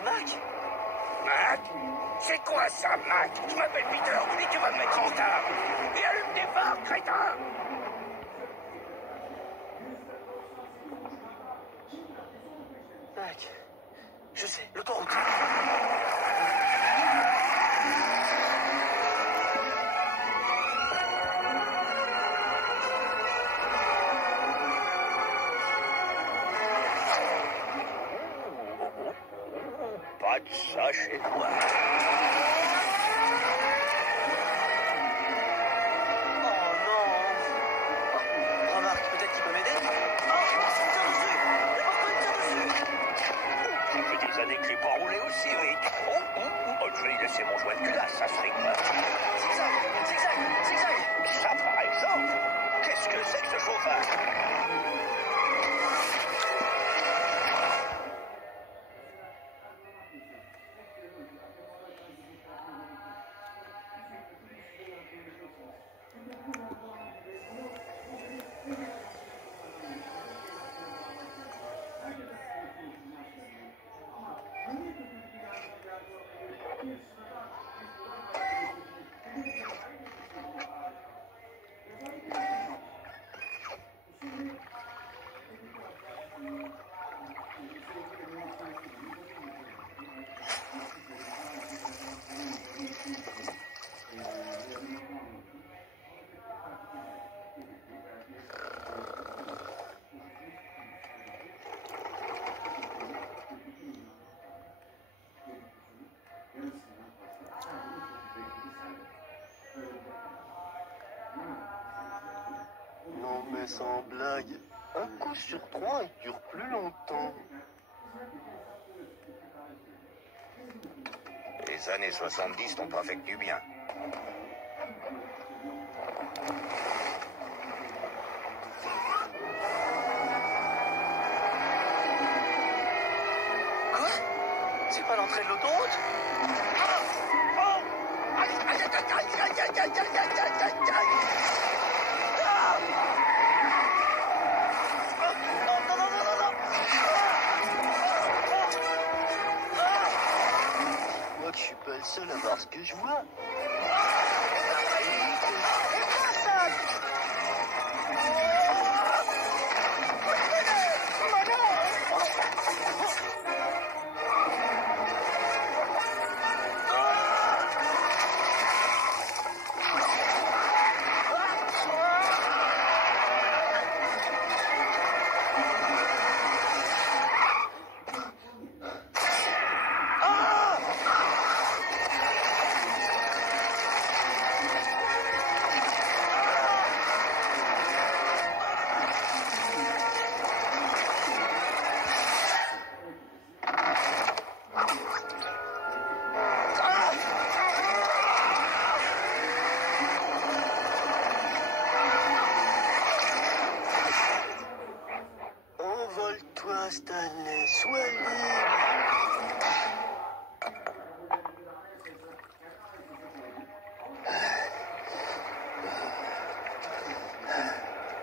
Mac? Mac? C'est quoi ça, Mac? Je m'appelle Peter et tu vas me mettre en retard. Et allume tes phares, crétin! Mac, je sais, l'autoroute. Pas de ça chez toi. Oh non. Remarque, peut-être qu'il peut m'aider. Oh, c'est une tire dessus. Mais pourquoi une tire dessus? Ça fait des années que j'ai pas roulé aussi vite. Je vais y laisser mon joint de culasse, ça se règle. Zigzag, zigzag, zigzag. Ça, par exemple, qu'est-ce que c'est que ce chauffage? Non mais sans blague, un coup sur 3 il dure plus longtemps. Les années 70 n'ont pas fait que du bien. Quoi? C'est pas l'entrée de l'autoroute? Moi que je suis pas le seul à voir ce que je vois. Envole-toi, Stanley, sois libre.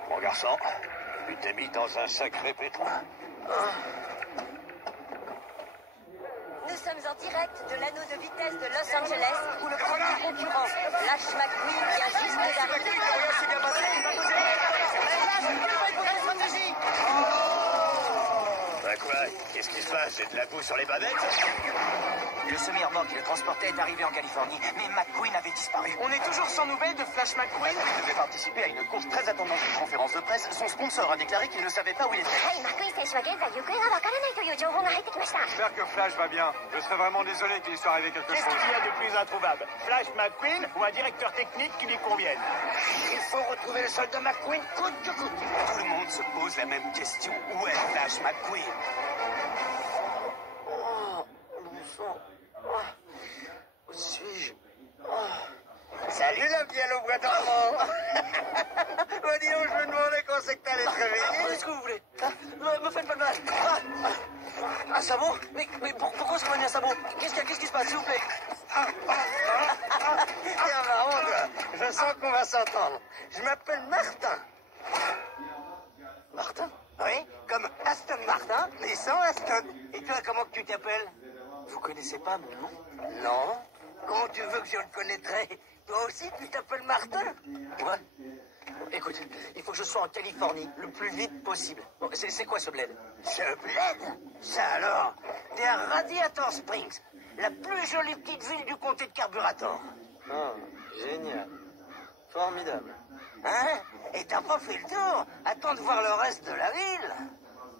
Mon garçon, tu t'es mis dans un sacré pétrin. Nous sommes en direct de l'anneau de vitesse de Los Angeles où le premier concurrent, Flash McQueen, vient juste d'arriver. Bah quoi? Qu'est-ce qui se passe? J'ai de la boue sur les babettes? Le semi-remorque qui le transportait est arrivé en Californie, mais McQueen avait disparu. On est toujours sans nouvelles de Flash McQueen? Il devait participer à une course très attendue. Conférence de presse, son sponsor a déclaré qu'il ne savait pas où il était. J'espère que Flash va bien. Je serais vraiment désolé qu'il soit arrivé quelque Qu'est-ce chose. qu'il y a de plus introuvable? Flash McQueen ou un directeur technique qui lui convienne? Il faut retrouver le soldat McQueen coûte que coûte. Tout le monde se pose la même question. Où est Flash McQueen? Oh, bon sang. Oh, où suis-je? Salut la bielle au bois dormant. Bah dis donc, je me demandais quand c'est que t'allais te réveiller. Prenez ce que vous voulez. Me faites pas de mal. Un sabot? Mais pourquoi ça m'a mis un sabot? Qu'est-ce qui se passe, s'il vous plaît? Tiens, marrant, toi. Je sens qu'on va s'entendre. Je m'appelle Martin. Martin? Oui, comme Aston Martin, mais sans Aston. Et toi, comment que tu t'appelles? Vous connaissez pas mon nom? Non. Comment tu veux que je le connaîtrais? Toi aussi, tu t'appelles Martin? Ouais. Bon, écoute, il faut que je sois en Californie le plus vite possible. Bon, c'est quoi ce bled? Ce bled? Ça alors? T'es à Radiator Springs, la plus jolie petite ville du comté de Carburator. Oh, génial. Formidable. Hein? Et t'as pas fait le tour? Attends de voir le reste de la ville.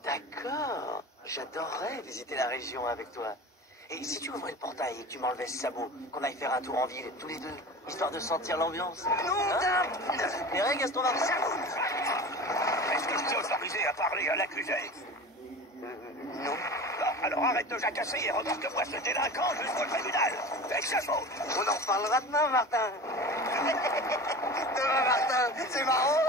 D'accord. J'adorerais visiter la région avec toi. Et si tu ouvrais le portail et que tu m'enlevais ce sabot, qu'on aille faire un tour en ville, tous les deux, histoire de sentir l'ambiance. Non, Libéré, Gaston Martin? Est-ce que je suis autorisé à parler à l'accusé? non. Bon, alors arrête de jacasser et remorque-moi ce délinquant jusqu'au tribunal. Fais que ça saute. On en reparlera demain, Martin. Demain, Martin, c'est marrant.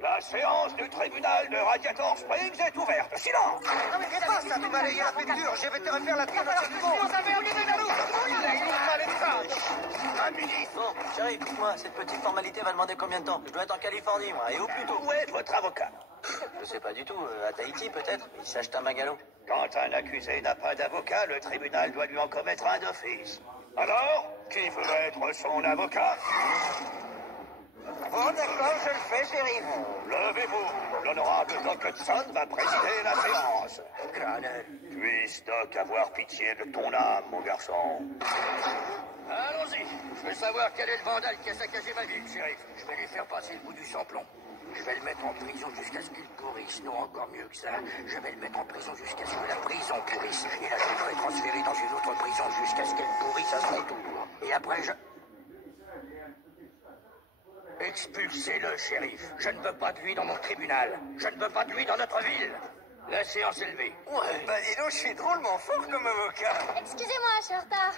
La séance du tribunal de Radiator Springs est ouverte. Silence! Non mais c'est pas ça de balayer la peinture. Je vais te refaire la tête de du monde. Un ministre! Bon, chérie, écoute-moi, cette petite formalité va demander combien de temps? Je dois être en Californie, moi, et au plus tôt. Où est votre avocat? Je sais pas du tout, à Tahiti peut-être? Il s'achète un bungalow. Quand un accusé n'a pas d'avocat, le tribunal doit lui en commettre un d'office. Alors, qui veut être son avocat? Bon, d'accord, je le fais, shérif. Levez-vous. L'honorable Doc Hudson va présider la séance. Colonel. Puisse Doc avoir pitié de ton âme, mon garçon. Allons-y. Je veux savoir quel est le vandale qui a saccagé ma ville, shérif. Je vais lui faire passer le bout du samplon. Je vais le mettre en prison jusqu'à ce qu'il pourrisse. Non, encore mieux que ça. Je vais le mettre en prison jusqu'à ce que la prison pourrisse. Et là, je le ferai transférer dans une autre prison jusqu'à ce qu'elle pourrisse à son tour. Et après, je... Expulsez-le, shérif. Je ne veux pas de lui dans mon tribunal. Je ne veux pas de lui dans notre ville. La séance est levée. Ouais, bah dis donc, je suis drôlement fort comme avocat. Excusez-moi, je suis en retard.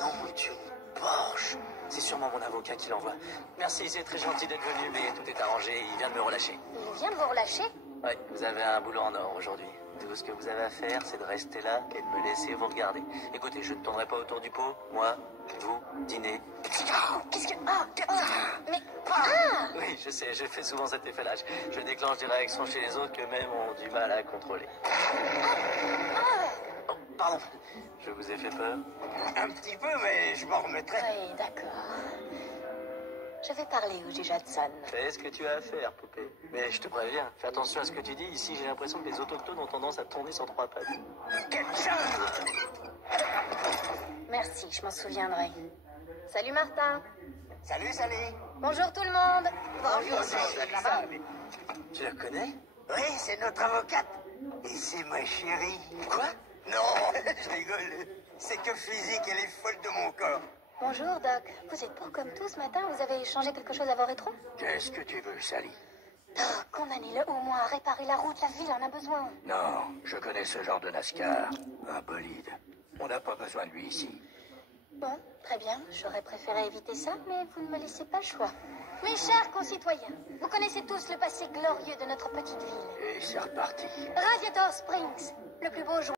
Non, tu Porsche. C'est sûrement mon avocat qui l'envoie. Merci, c'est très gentil d'être venu, mais tout est arrangé, il vient de me relâcher. Il vient de vous relâcher? Oui, vous avez un boulot en or aujourd'hui. Tout ce que vous avez à faire, c'est de rester là et de me laisser vous regarder. Écoutez, je ne tournerai pas autour du pot. Moi, vous, dîner. Qu'est-ce que... mais... Oui, je sais, je fais souvent cet effet-là. Je déclenche des réactions chez les autres que même ont du mal à contrôler. Oh, pardon, je vous ai fait peur? Un petit peu, mais je m'en remettrai. Oui, d'accord. Je vais parler au juge Hudson. Fais ce que tu as à faire, poupée. Mais je te préviens, fais attention à ce que tu dis. Ici, j'ai l'impression que les autochtones ont tendance à tourner sur trois pattes. Quelle chance! Merci, je m'en souviendrai. Salut Martin. Salut, Sally. Bonjour tout le monde. Bonjour, Sally. Tu la connais? Oui, c'est notre avocate. Et c'est ma chérie. Quoi? Non, je rigole. C'est que physique, elle est folle de mon corps. Bonjour Doc. Vous êtes beau comme tout ce matin. Vous avez changé quelque chose à vos rétros? Qu'est-ce que tu veux, Sally? Doc, condamnez-le au moins à réparer la route. La ville en a besoin. Non, je connais ce genre de NASCAR. Un bolide. On n'a pas besoin de lui ici. Bon, très bien. J'aurais préféré éviter ça, mais vous ne me laissez pas le choix. Mes chers concitoyens, vous connaissez tous le passé glorieux de notre petite ville. Et c'est reparti. Radiator Springs, le plus beau jour.